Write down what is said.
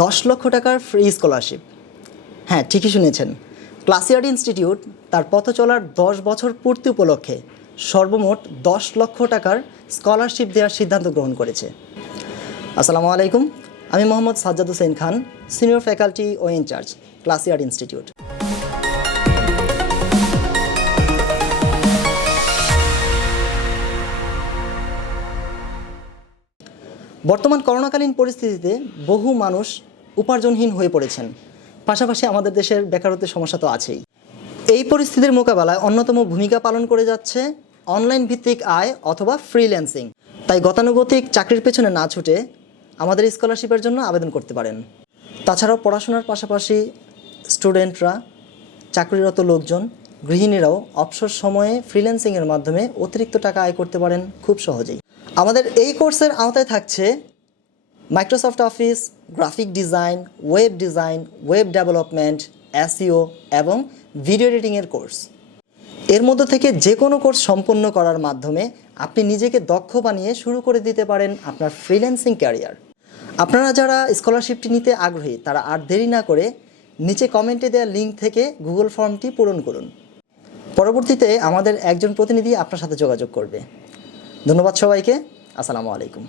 10 লক্ষ টাকার free scholarship. হ্যাঁ, ঠিকই শুনেছেন। ক্লাসিয়ার্ড ইনস্টিটিউট তার পথ চলার 10 বছর পূর্তি উপলক্ষে সর্বমোট 10 লক্ষ টাকার স্কলারশিপ দেওয়ার সিদ্ধান্ত গ্রহণ করেছে। আসসালামু আলাইকুম, আমি মোহাম্মদ সাজ্জাদ হোসেন খান, সিনিয়র ফ্যাকাল্টি ও ইনচার্জ, ক্লাসিয়ার্ড ইনস্টিটিউট। বর্তমান করোনাকালীন পরিস্থিতিতে বহু মানুষ উপার্জনহীন হয়ে পড়েছেন। পাশাপাশি আমাদের দেশের বেকারত্বের সমস্যা তো আছেই। এই পরিস্থিতির মোকাবেলায় অন্যতম ভূমিকা পালন করে যাচ্ছে অনলাইন ভিত্তিক আয় অথবা ফ্রিল্যান্সিং। তাই গতানুগতিক চাকরির পেছনে না ছুটে আমাদের স্কলারশিপের জন্য আবেদন করতে পারেন। তাছাড়াও পড়াশোনার পাশাপাশি স্টুডেন্টরা, চাকরিরত লোকজন, গৃহিণীরাও অবসর সময়ে ফ্রিল্যান্সিংয়ের মাধ্যমে অতিরিক্ত টাকা আয় করতে পারেন খুব সহজেই। আমাদের এই কোর্সের আওতায় থাকছে Microsoft office, graphic design, web development, SEO এবং ভিডিও এডিটিংয়ের কোর্স। এর মধ্যে থেকে যে কোনো কোর্স সম্পন্ন করার মাধ্যমে আপনি নিজেকে দক্ষ বানিয়ে শুরু করে দিতে পারেন আপনার ফ্রিল্যান্সিং ক্যারিয়ার। আপনারা যারা স্কলারশিপটি নিতে আগ্রহী তারা আর দেরি না করে নিচে কমেন্টে দেওয়া লিঙ্ক থেকে গুগল ফর্মটি পূরণ করুন। পরবর্তীতে আমাদের একজন প্রতিনিধি আপনার সাথে যোগাযোগ করবে। ধন্যবাদ সবাইকে। আসসালামু আলাইকুম।